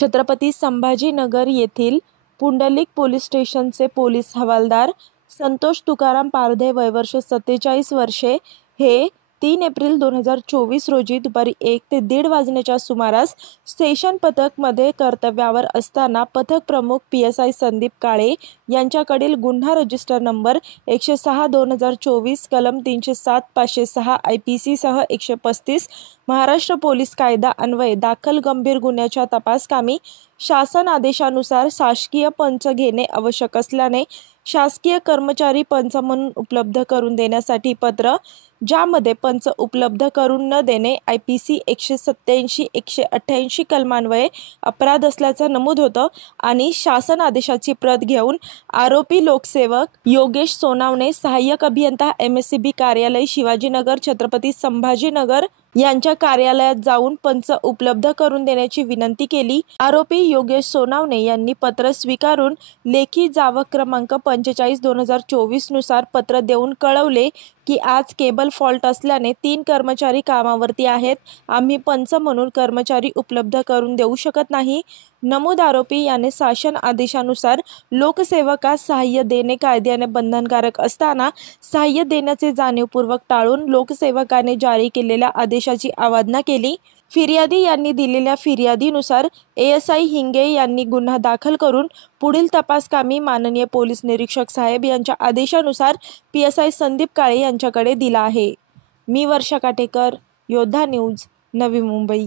छत्रपती संभाजीनगर येथील पुंडलिक पोलीस स्टेशनचे पोलीस हवालदार संतोष तुकाराम पारधे वय वर्ष 47 वर्षे हे 3 एप्रिल 2024 रोजी दुपारी 1 ते 1:30 वाजण्याच्या सुमारास स्टेशन पथक मध्ये कर्तव्यावर असताना पथक प्रमुख PSI संदीप काळे यांच्याकडील गुन्हा रजिस्टर नंबर 106/2024 कलम 307 506 IPC सह 135 महाराष्ट्र पोलीस कायदा अन्वये दाखल गंभीर गुन्ह्याच्या तपासकामी शासन आदेशानुसार शासकीय पंच घेणे आवश्यक असल्याने शासकीय कर्मचारी पंच म्हणून उपलब्ध करून देण्यासाठी पत्र, ज्यामध्ये पंच उपलब्ध करून न देणे IPC 187 188 कलमान्वये अपराध असल्याचं नमूद होतं आणि शासन आदेशाची प्रत घेऊन आरोपी लोकसेवक योगेश सोनावणे, सहाय्यक अभियंता MSCB कार्यालय शिवाजीनगर छत्रपती संभाजीनगर यांच्या कार्यालयात जाऊन पंच उपलब्ध करून देण्याची विनंती केली। आरोपी योगेश सोनावणे यांनी पत्र स्वीकारून लेखी जावक क्रमांक 45/2024 नुसार पत्र देऊन कळवले की आज केबल फॉल्ट असल्याने 3 कर्मचारी कामावरती आहेत, आम्ही पंच म्हणून कर्मचारी उपलब्ध करून देऊ शकत नाही। नमूद आरोपी याने शासन आदेशानुसार लोकसेवकास सहाय्य देणे कायद्याने बंधनकारक असताना सहाय्य देण्याचे जाणीवपूर्वक टाळून लोकसेवकाने जारी केलेल्या आदेशाची अवमानना केली। फिर्यादी यांनी दिलेल्या फिर्यादीनुसार ASI हिंगे यांनी गुन्हा दाखल करून पुढील तपासकामी माननीय पोलीस निरीक्षक साहेब यांच्या आदेशानुसार PSI संदीप काळे यांच्याकडे दिला आहे। मी वर्षा काटेकर, योद्धा न्यूज, नवी मुंबई।